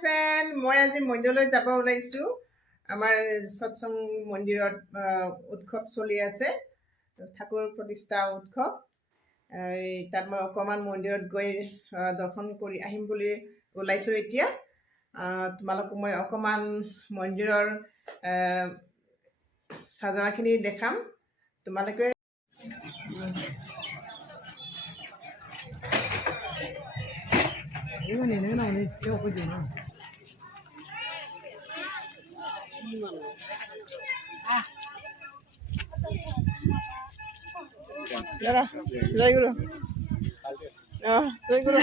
ফ্ৰেণ্ড, মই আজি মন্দিৰলৈ যাব ওলাইছোঁ। আমাৰ সৎসং মন্দিৰত উৎসৱ চলি আছে, ঠাকুৰ প্ৰতিষ্ঠা উৎসৱ। তাত মই অকণমান মন্দিৰত গৈ দৰ্শন কৰি আহিম বুলি ওলাইছোঁ এতিয়া। তোমালোকক মই অকণমান মন্দিৰৰ সাজোৱাখিনি দেখাম। তোমালোকে দাদা জয় গুরু। জয় গুরু।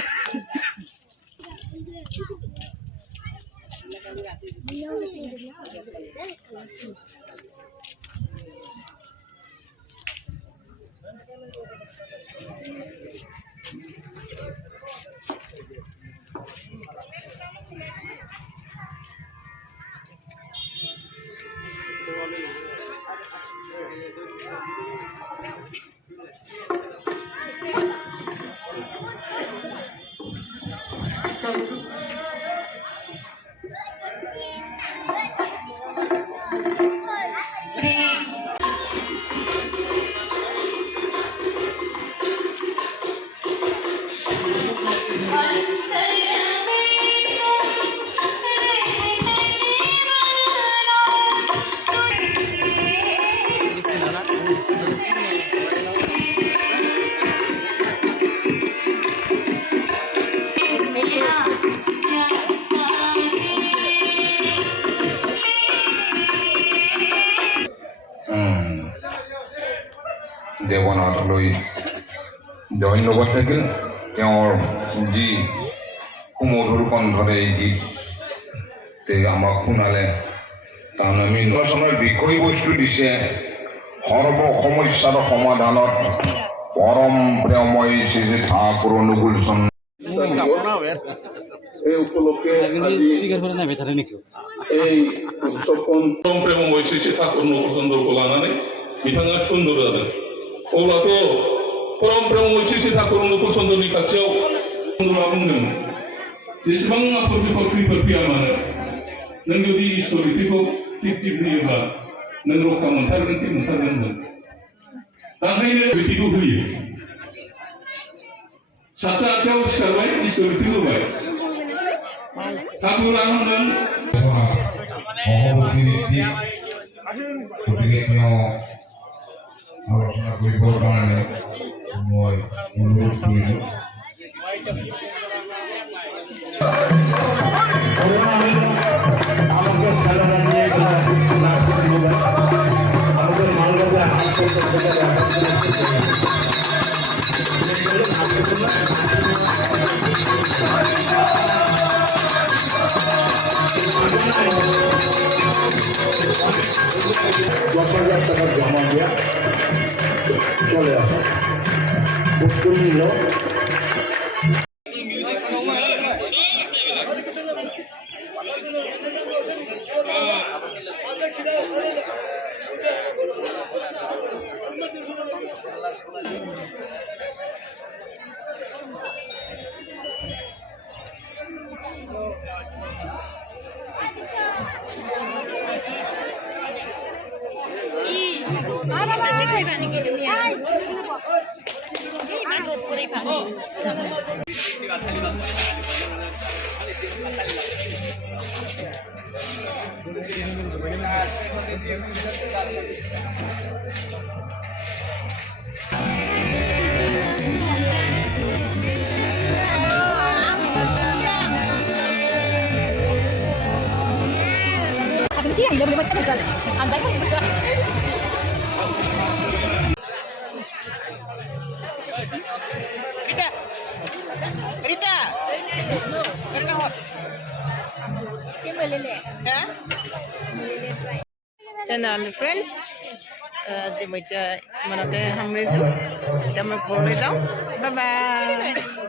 দেৱনাথলৈ ধন্যবাদ থাকিল। তেওঁৰ যি সুমধুৰ কণ্ঠৰে এই গীত আমাক শুনালে। কাৰণ আমি নিৰ্বাচনৰ বিষয়বস্তু দিছে সৰ্ব সমস্যাৰ সমাধানত পৰম প্ৰেমময় শ্ৰী ঠাকুৰ অনুকূল চন্দ্ৰ। এই উপলক্ষে এই উৎসৱখন পৰম প্ৰেমময় শ্ৰী ঠাকুর অনুকূল চন্দ্রকে লানাनै बिथाङा सुंदर जादों। अब्लाथ' परम प्रेममय श्री ठाकुर अनुकूल चन्द्रनि खाथियाव सुंदरा बुंदों, जेसेबां आफर बिफद खैफोद फैया मानो नों जुदि इसोर बिथिखौ थिग थिग होयोब्ला नों रखा मोनथारगोन कि मोनथारगोन होनदों। दा ओंखायनो बिथिखौ होयो। सातथा आठथायाव सिखारबाय, इसोर बिथि होबाय। ठाकुरा होनदों আলোচনা কৰিবৰ কাৰণে মই অনুৰোধ কৰিলোঁ। আমাকে সাধারণ নিয়ে আমাদের মালবাজারে হাত টাকা জমা দেওয়া চলে আসা বুঝতে নিল। Rita, তেনেহ'লে ফ্ৰেণ্ডছ, আজি মই এতিয়া ইমানতে সামৰিছোঁ। এতিয়া মই ঘৰলৈ যাওঁ। Bye bye.